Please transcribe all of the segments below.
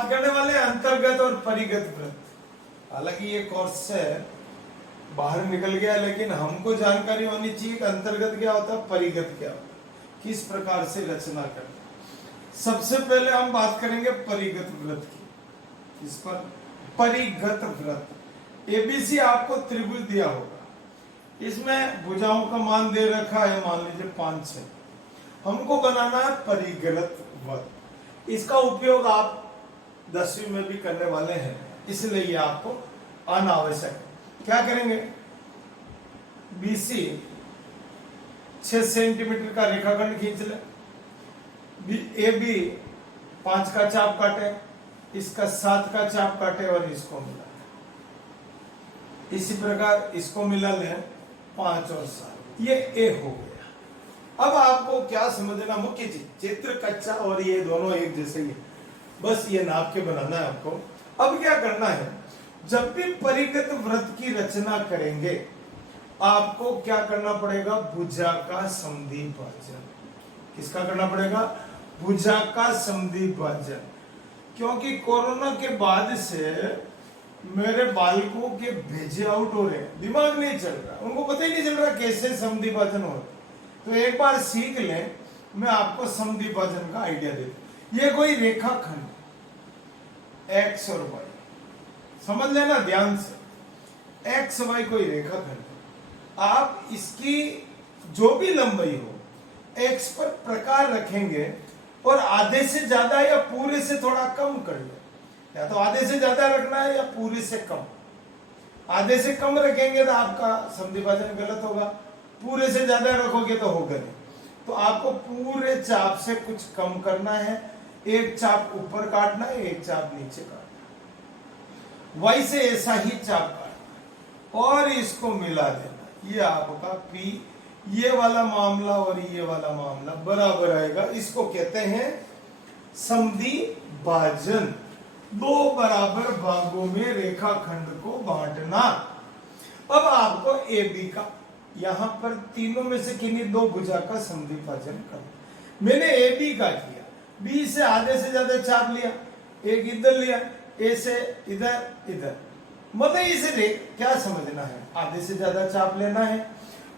बात करने वाले हैं अंतर्गत और परिगत व्रत। हालांकि ये कोर्स से बाहर निकल गया, लेकिन हमको जानकारी होनी चाहिए कि अंतर्गत क्या होता है, परिगत क्या होता है, किस प्रकार से रचना करते हैं। सबसे पहले हम बात करेंगे परिगत व्रत की। इस पर परिगत व्रत एबीसी आपको त्रिभुज दिया होगा, इसमें भुजाओं का मान दे रखा है, मान लीजिए 5-6। हमको बनाना है परिगत व्रत। इसका उपयोग आप 10वीं में भी करने वाले हैं, इसलिए ये आपको आना आवश्यक है। क्या करेंगे, बीसी 6 सेंटीमीटर का रेखाखंड खींच ले, ए बी 5 का चाप काटे, इसका 7 का चाप काटे और इसको मिला। इसी प्रकार इसको मिला ले 5 और 7, ये ए हो गया। अब आपको क्या समझना, मुख्य चीज चित्र कच्चा और ये दोनों एक जैसे ही, बस ये नाप के बनाना है आपको। अब क्या करना है, जब भी परिगत व्रत की रचना करेंगे आपको क्या करना पड़ेगा, भुजा का समद्वि भाजन। किसका करना पड़ेगा, भुजा का समद्वि भाजन। क्योंकि कोरोना के बाद से मेरे बालकों के भेजे आउट हो रहे हैं, दिमाग नहीं चल रहा, उनको पता ही नहीं चल रहा कैसे समद्वि भाजन हो। तो एक बार सीख लें, मैं आपको समद्वि भाजन का आइडिया देता हूं। ये कोई रेखाखंड एक्स और वाई, समझ लेना ध्यान से, एक्स वाई कोई रेखाखंड। आप इसकी जो भी लंबाई हो एक्स पर प्रकार रखेंगे और आधे से ज्यादा या पूरे से थोड़ा कम कर ले, या तो आधे से ज्यादा रखना है या पूरे से कम। आधे से कम रखेंगे तो आपका समद्वि भाजन गलत होगा, पूरे से ज्यादा रखोगे तो होगा नहीं। तो आपको पूरे चाप से कुछ कम करना है, एक चाप ऊपर काटना है, एक चाप नीचे काटना है, वाई से ऐसा ही चाप काटना और इसको मिला देना। ये आपका पी, ये वाला मामला और ये वाला मामला बराबर आएगा। इसको कहते हैं समद्वि भाजन। दो बराबर भागों में रेखाखंड को बांटना। अब आपको ए बी का, यहां पर तीनों में से किन्हीं दो भुजा का समद्वि भाजन करना। मैंने ए बी का किया, बी से आधे से ज्यादा चाप लिया, एक इधर लिया, ए से इधर इधर, मतलब इसे क्या समझना है, आधे से ज्यादा चाप लेना है।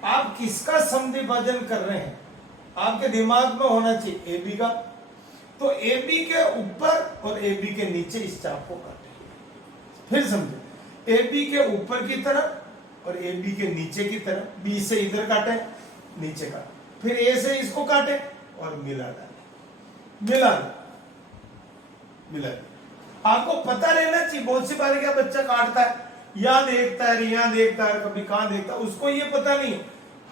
आप किसका समद्वि भाजन कर रहे हैं आपके दिमाग में होना चाहिए, ए बी का। तो ए बी के ऊपर और ए बी के नीचे इस चाप को काटे। फिर समझे, ए बी के ऊपर की तरफ और ए बी के नीचे की तरफ, बी से इधर काटे, नीचे काटे, फिर ए से इसको काटे और मिला डाले, मिला मिला। आपको पता रहना चाहिए, बहुत सी बार क्या बच्चा काटता है, यहां देखता है, यहां देखता है, कभी कहां देखता है, उसको ये पता नहीं।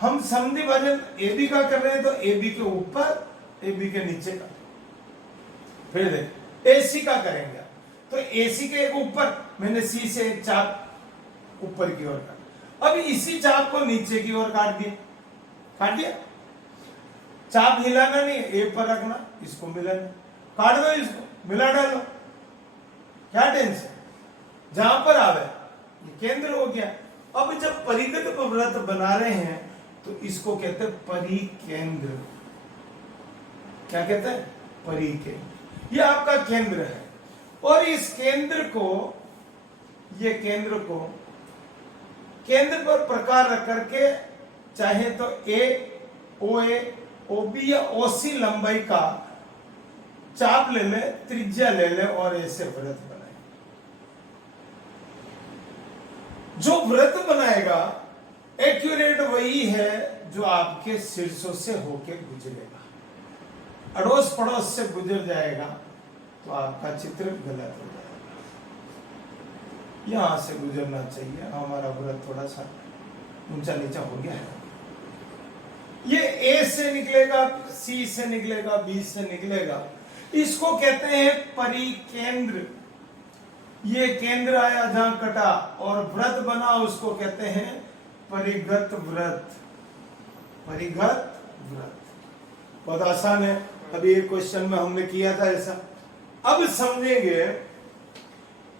हम समद्वि भाजन ए बी का कर रहे हैं तो ए बी के ऊपर, ए बी के नीचे का। फिर देख एसी का करेंगे तो एसी के एक ऊपर, मैंने सी से एक चाप ऊपर की ओर काटा, अब इसी चाप को नीचे की ओर काट दिया, काट दिया। चाप हिलाना नहीं, ए पर रखना, इसको मिलाना, काट दो, इसको मिला डालो, क्या टेंशन, जहां पर आवे ये केंद्र हो गया। अब जब परिगत व्रत बना रहे हैं तो इसको कहते हैं परिकेंद्र। क्या कहते हैं, परिकेंद्र। ये आपका केंद्र है और इस केंद्र को, ये केंद्र को केंद्र पर प्रकार रख करके चाहे तो ए ओ ए ओ बी या ओ सी लंबाई का चाप ले ले, त्रिज्या ले ले और ऐसे व्रत बनाए। जो व्रत बनाएगा एक्यूरेट वही है जो आपके शीर्षों से होके गुजरेगा। अड़ोस पड़ोस से गुजर जाएगा तो आपका चित्र गलत हो जाएगा। यहां से गुजरना चाहिए, हमारा व्रत थोड़ा सा ऊंचा नीचा हो गया है। ये ए से निकलेगा, सी से निकलेगा, बी से निकलेगा, इसको कहते हैं परिकेंद्र। ये केंद्र आया जहां कटा और व्रत बना, उसको कहते हैं परिगत व्रत। परिगत व्रत बहुत आसान है, अभी एक क्वेश्चन में हमने किया था ऐसा। अब समझेंगे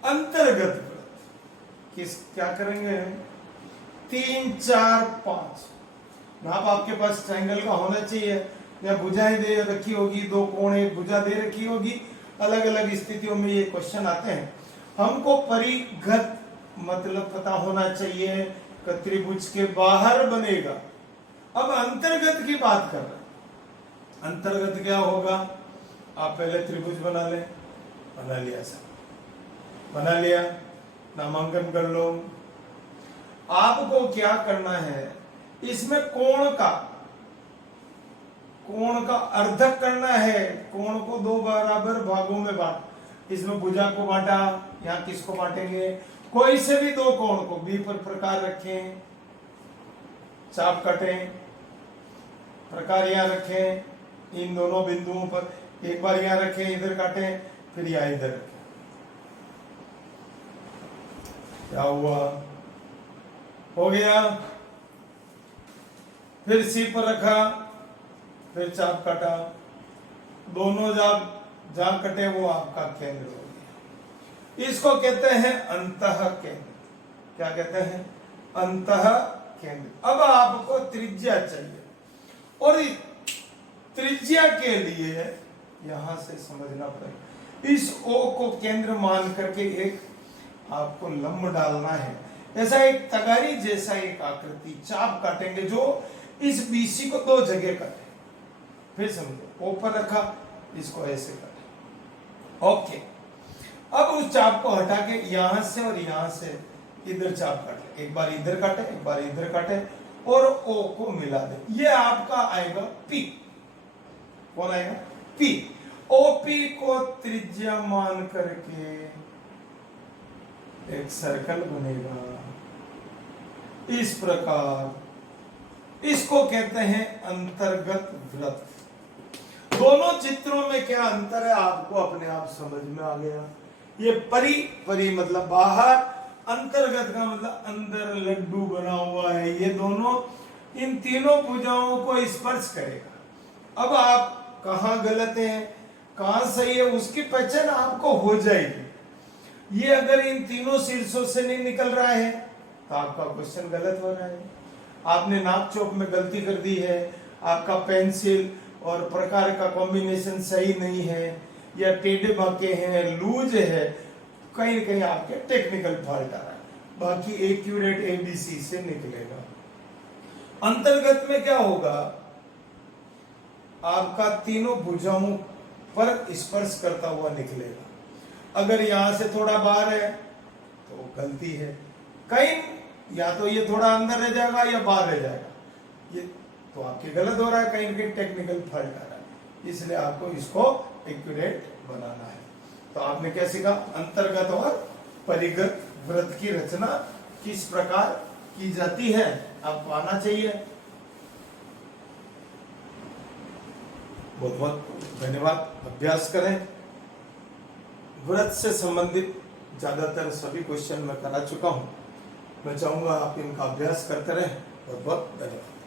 अंतर्गत व्रत। किस क्या करेंगे, 3 4 5 नाप आपके पास ट्रायंगल का होना चाहिए, या भुजाएं दे रखी होगी, 2 कोण एक भुजा दे रखी होगी अलग अलग स्थितियों में ये क्वेश्चन आते हैं। हमको परिघत मतलब पता होना चाहिए कि त्रिभुज के बाहर बनेगा। अब अंतर्गत की बात कर रहे हैं। अंतर्गत क्या होगा? आप पहले त्रिभुज बना ले। बना लिया सर, बना लिया, नामांकन कर लो। आपको क्या करना है, इसमें कोण का अर्धक करना है। कोण को दो बराबर भागों में बांट। इसमें भुजा को बांटा, यहाँ किसको बांटेंगे? कोई से भी दो कोण को बी पर प्रकार रखें, चाप कटें, प्रकार यहां रखें इन दोनों बिंदुओं पर। एक बार यहां रखें, इधर काटें, फिर यहां इधर रखें। क्या हुआ? हो गया। फिर सी पर रखा, फिर चाप काटा, दोनों जहां कटे वो आपका केंद्र हो गया। इसको कहते हैं अंतः केंद्र। क्या कहते हैं? अंतः केंद्र। अब आपको त्रिज्या चाहिए, और त्रिज्या के लिए यहां से समझना पड़ेगा। इस ओ को केंद्र मान करके एक आपको लंब डालना है। ऐसा एक तगारी जैसा एक आकृति चाप काटेंगे जो इस बीसी को दो जगह काटे। फिर समझो, ओ पर रखा, इसको ऐसे काटे। ओके, अब उस चाप को हटा के यहां से और यहां से इधर चाप काटे। एक बार इधर काटे, एक बार इधर काटे, और ओ को मिला दे। ये आपका आएगा पी। कौन आएगा? पी। ओपी को त्रिज्या मान करके एक सर्कल बनेगा इस प्रकार। इसको कहते हैं अंतर्गत वृत्त। दोनों चित्रों में क्या अंतर है आपको अपने आप समझ में आ गया। ये परी मतलब बाहर, अंतर्गत का मतलब अंदर लड्डू बना हुआ है। ये दोनों, इन तीनों भुजाओं को स्पर्श करेगा। अब आप कहां गलत हैं, कहां सही है, उसकी पहचान आपको हो जाएगी। ये अगर इन तीनों शीर्षों से नहीं निकल रहा है तो आपका क्वेश्चन गलत हो रहा है। आपने नाप चौक में गलती कर दी है, आपका पेंसिल और प्रकार का कॉम्बिनेशन सही नहीं है, या टेढ़े बांके हैं, लूज है, कहीं न कहीं आपके टेक्निकल फॉल्ट आ रहा है। बाकी एक्यूरेट एबीसी से निकलेगा। अंतर्गत में क्या होगा? आपका तीनों भुजाओं पर स्पर्श करता हुआ निकलेगा। अगर यहां से थोड़ा बाहर है तो गलती है, कहीं या तो ये थोड़ा अंदर रह जाएगा या बाहर रह जाएगा, ये तो आपके गलत हो रहा है, कहीं न कहीं टेक्निकल फॉल्ट आ रहा है। इसलिए आपको इसको एक्यूरेट बनाना है। तो आपने क्या सीखा? अंतर्गत और परिगत वृत्त की रचना किस प्रकार की जाती है आपको आना चाहिए। बहुत बहुत धन्यवाद। अभ्यास करें। वृत्त से संबंधित ज्यादातर सभी क्वेश्चन मैं करा चुका हूं। मैं चाहूंगा आप इनका अभ्यास करते रहें। बहुत बहुत धन्यवाद।